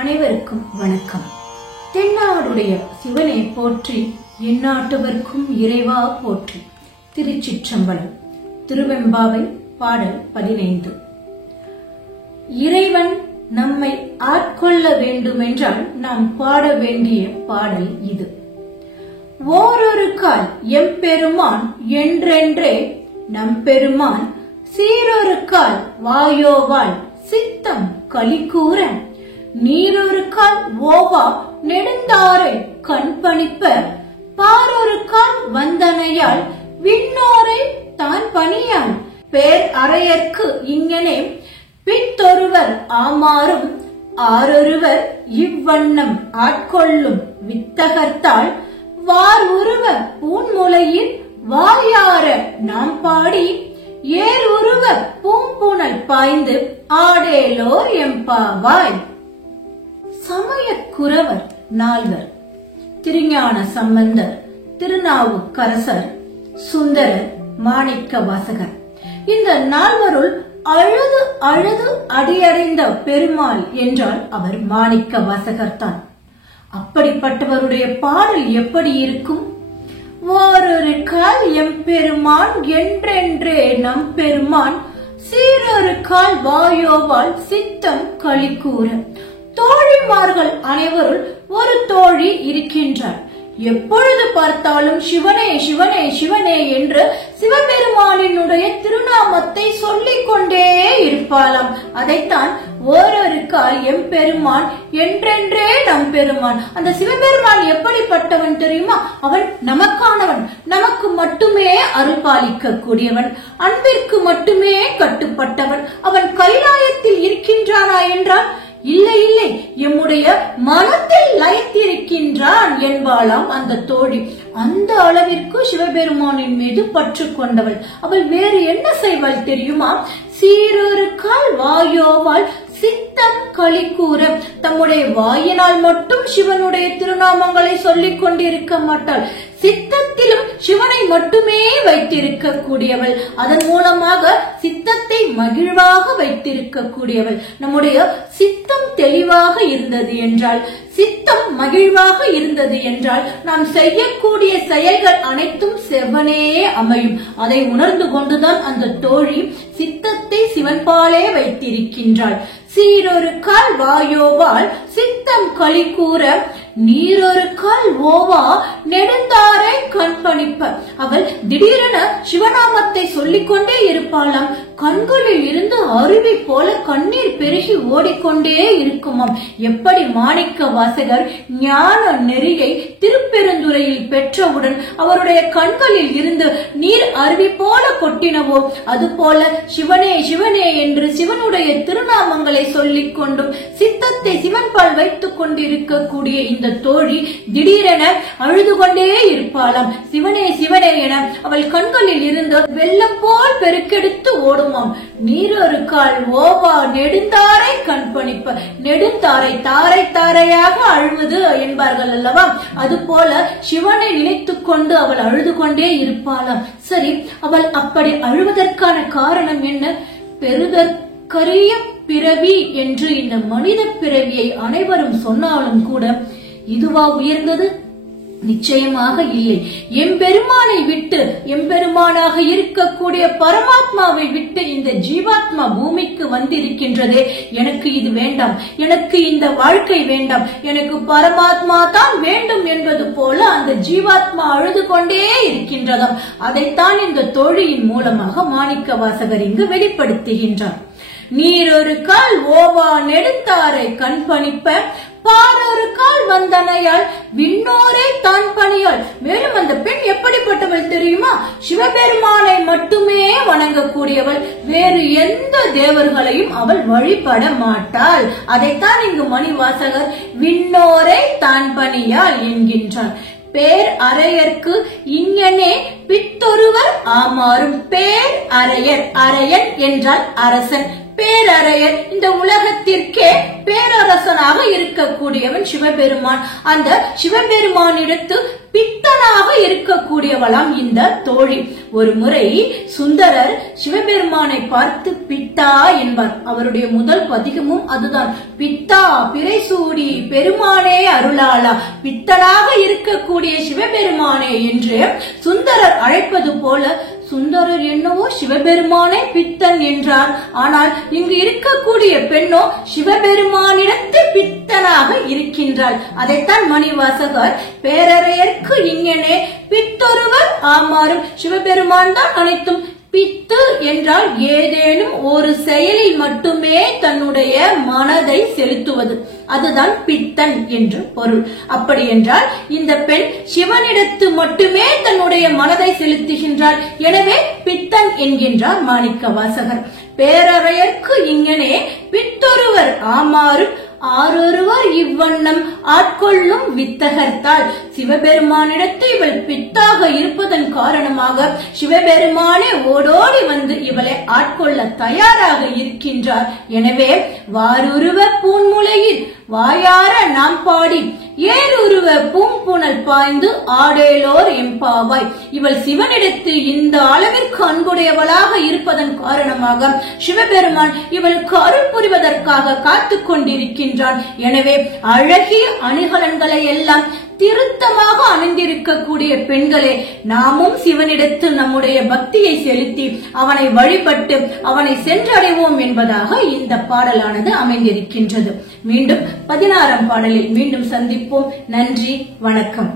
அனைவருக்கும் வணக்கம். தென்னாடுடைய சிவனை போற்றி, எந்நாட்டவர்க்கும் இறைவா போற்றி. திருச்சிற்றம்பலம். திருவெம்பாவை பாடல் 15. இறைவன் நம்மை ஆட்கொள்ள வேண்டுமென்றால் நாம் பாட வேண்டிய பாடல் இது. ஓரொரு கால் எம்பெருமான் என்றென்றே நம்பெருமான் சீரொரு கால் வாயோவாள் சித்தம் களிக்கூற நீரொரு கால் ஓவா நெடுந்தாரை கண்பணிப்ப பாரொரு கால் வந்தனையால் விண்ணோரை தான் பணியாள் பேர் அறையற்கு இங்கனே பித்தொருவர் ஆமாறும் ஆரொருவர் இவ்வண்ணம் ஆட்கொள்ளும் வித்தகர்த்தால் வார் உருவ பூன்முலையில் வாயார நாம் பாடி ஏர் உருவ பூம்புணல் பாய்ந்து ஆடேலோர் எம்பாவாய். சமயக்குரவர் நால்வர் திருஞான சம்பந்தர், திருநாவுக்கரசர், சுந்தரர், மாணிக்க வாசகர். இந்த நால்வருள் அழுது அழுது அடியடைந்த பெருமாள் என்றால் அவர் மாணிக்க வாசகர் தான். அப்படிப்பட்டவருடைய பாடல் எப்படி இருக்கும்? ஓரொரு கால் எம்பெருமான் என்றென்றே நம் பெருமான் சீரொரு கால் வாயோவால் சித்தம் களிக்கூற. தோழிமார்கள் அனைவருள் ஒரு தோழி இருக்கின்றார். எப்பொழுது பார்த்தாலும் சிவனே சிவனே சிவனே என்று சிவபெருமானினுடைய திருநாமத்தை சொல்லிக் கொண்டே இருப்பாளாம். அதைத்தான் ஓரொரு கால் எம்பெருமான் என்றென்றே நம் பெருமான். அந்த சிவபெருமான் எப்படிப்பட்டவன் தெரியுமா? அவன் நமக்கானவன், நமக்கு மட்டுமே அருள் பாலிக்க கூடியவன், அன்பிற்கு மட்டுமே கட்டுப்பட்டவன். அவன் கைலாயத்தில் இருக்கின்றானா என்றால் இல்லை இல்லை, எம்முடைய மனத்தில் லயித்திருக்கின்றான் என்பாளாம் அந்த தோழி. அந்த அளவிற்கு சிவபெருமானின் மீது பற்று கொண்டவள். அவள் வேறு என்ன செய்வாள் தெரியுமா? சீரொரு கால் வாயோவால் சித்தம் களிக்கூற. தம்முடைய வாயினால் மட்டும் சிவனுடைய திருநாமங்களை சொல்லிக் கொண்டிருக்க மாட்டாள். சித்தத்திலும் சிவனை மட்டுமே வைத்திருக்க கூடியவள். அதன் மூலமாக சித்தத்தை மகிழ்வாக வைத்திருக்க கூடியவள். நம்முடைய சித்தம் தெளிவாக இருந்தது என்றால், சித்தம் மகிழ்வாக இருந்தது என்றால், நாம் செய்யக்கூடிய செயல்கள் அனைத்தும் செவ்வனே அமையும். அதை உணர்ந்து கொண்டுதான் அந்த தோழி சித்தத்தை சிவன்பாலே வைத்திருக்கின்றாள். சீரொரு கால் வாயோவால் சித்தம் களிக்கூற நீரொரு கால் ஓவா நெடுந்தாரை கண்பணிப்ப. அவள் திடீரென சிவநாமத்தை சொல்லிக்கொண்டே இருப்பாளாம். கண்களில் இருந்து அருவி போல கண்ணீர் பெருகி ஓடிக்கொண்டே இருக்குமாம். எப்படி மாணிக்க வாசகர் ஞான நெறியை திருப்பெருந்துறையில் பெற்றவுடன் அவருடைய கண்களில் இருந்து நீர் அருவி போல கொட்டினவோ, அதுபோல சிவனே சிவனே என்று சிவனுடைய திருநாமங்களை சொல்லிக் கொண்டும் சித்தத்தை சிவன்பால் வைத்துக் கொண்டிருக்கக்கூடிய இந்த தோழி திடீரென அழுது கொண்டே இருப்பாளாம். சிவனே சிவனே என அவள் கண்களில் இருந்து வெள்ளம் போல் பெருக்கெடுத்து ஓடுமாம். நீரொரு கால் ஓவா நெடுந்தாரை கண்பணிப்ப. நெடுந்தாரை தாரை தாரையாக அழுவது என்பார்கள் அல்லவா? அதுபோல சிவனை நினைத்துக் கொண்டு அவள் அழுது கொண்டே இருப்பாளாம். சரி, அவள் அப்படி அழுவதற்கான காரணம் என்ன? பெறுதற்கரிய பிறவி என்று இந்த மனித பிறவியை அனைவரும் சொன்னாலும் கூட இதுவா உயர்ந்தது? நிச்சயமாக இல்லை. எம்பெருமானை விட்டு, எம்பெருமானாக இருக்கக்கூடிய பரமாத்மாவை விட்டு இந்த ஜீவாத்மா பூமிக்கு வந்திருக்கின்றதே. எனக்கு இது வேண்டாம், எனக்கு இந்த வாழ்க்கை வேண்டாம், எனக்கு பரமாத்மா தான் வேண்டும் என்பது போல அந்த ஜீவாத்மா அழுது கொண்டே இருக்கின்றதாம். அதைத்தான் இந்த தோழியின் மூலமாக மாணிக்க வாசகர் இங்கு வெளிப்படுத்துகின்றார். நீரொரு கால் ஓவா நெடுந்தாரை கண்பணிப்ப பாரொரு கால் வந்தனையால் விண்ணோரை தான் பணியாள். மேலும் அந்த பெண் எப்படிப்பட்டவள் தெரியுமா? சிவபெருமானை மட்டுமே வணங்கக்கூடியவள். வேறு எந்த தேவர்களையும் அவள் வழிபட மாட்டாள். அதைத்தான் இங்கு மணிவாசகர் விண்ணோரை தான் பணியாள் என்கின்றார். பேர் அறையற்கு இங்கனே பித்தொருவர் ஆமாறும். பேர் அறையர், அறையன் என்றால் அரசன், பேரறையர், இந்த உலகத்திற்கே பேரரசனாக இருக்கக்கூடியவன் சிவபெருமான். அந்த சிவபெருமானிடத்து பித்தனாக இருக்கக்கூடியவளாம் இந்த தோழி. ஒரு முறை சுந்தரர் சிவபெருமானை பார்த்து பித்தா என்பார். அவருடைய முதல் பதிகமும் அதுதான். பித்தா பிறைசூடி பெருமானே அருளாளா, பித்தனாக இருக்கக்கூடிய சிவபெருமானே என்று சுந்தரர் அழைப்பது போல சுந்தரர் என்னவோ சிவபெருமானே பித்தன் என்றார். ஆனால் இங்கு இருக்கக்கூடிய பெண்ணோ சிவபெருமானிடத்து பித்தனாக இருக்கின்றாள். அதைத்தான் மணிவாசகர் பேரறையர்க்கு இங்கனே பித்தொருவர் ஆமாறும், சிவபெருமான் தான் அனைத்தும். பித்து என்றால் ஏதேனும் ஒரு செயலில் மட்டுமே தன்னுடைய மனதை செலுத்துவது, அதுதான் பித்தன் என்று பொருள். அப்படி என்றால் இந்த பெண் சிவனிடத்து மட்டுமே தன்னுடைய மனதை செலுத்துகின்றாள். எனவே பித்தன் என்கின்றார் மாணிக்க வாசகர். பேரறையர்க்கு இங்கனே பித்தொருவர் ஆமாறும் ஆரொருவர் இவ்வண்ணம் ஆட்கொள்ளும் வித்தகர்த்தால், சிவபெருமானிடத்து இவள் பித்தாக இருப்பதன் காரணமாக சிவபெருமானே ஓடோடி வந்து இவளை ஆட்கொள்ள தயாராக இருக்கின்றார். எனவே வாருருவ பூன்முலையில் வாயார நாம் பாடி ஏறுருவ பூம்புணல் பாய்ந்து ஆடேலோர் எம்பாவாய். இவள் சிவனிடத்து இந்த அளவிற்கு அன்புடையவளாக இருப்பதன் காரணமாக சிவபெருமான் இவளுக்கு அருள் புரிவதற்காக காத்து கொண்டிருக்கின்றான். எனவே அழகிய அணிகலன்களை எல்லாம் திருத்தமாக அணிந்திருக்கக்கூடிய பெண்களே, நாமும் சிவனிடத்து நம்முடைய பக்தியை செலுத்தி அவனை வழிபட்டு அவனை சென்றடைவோம் என்பதாக இந்த பாடலானது அமைந்திருக்கின்றது. மீண்டும் 16ஆம் பாடலில் மீண்டும் சந்திப்போம். நன்றி, வணக்கம்.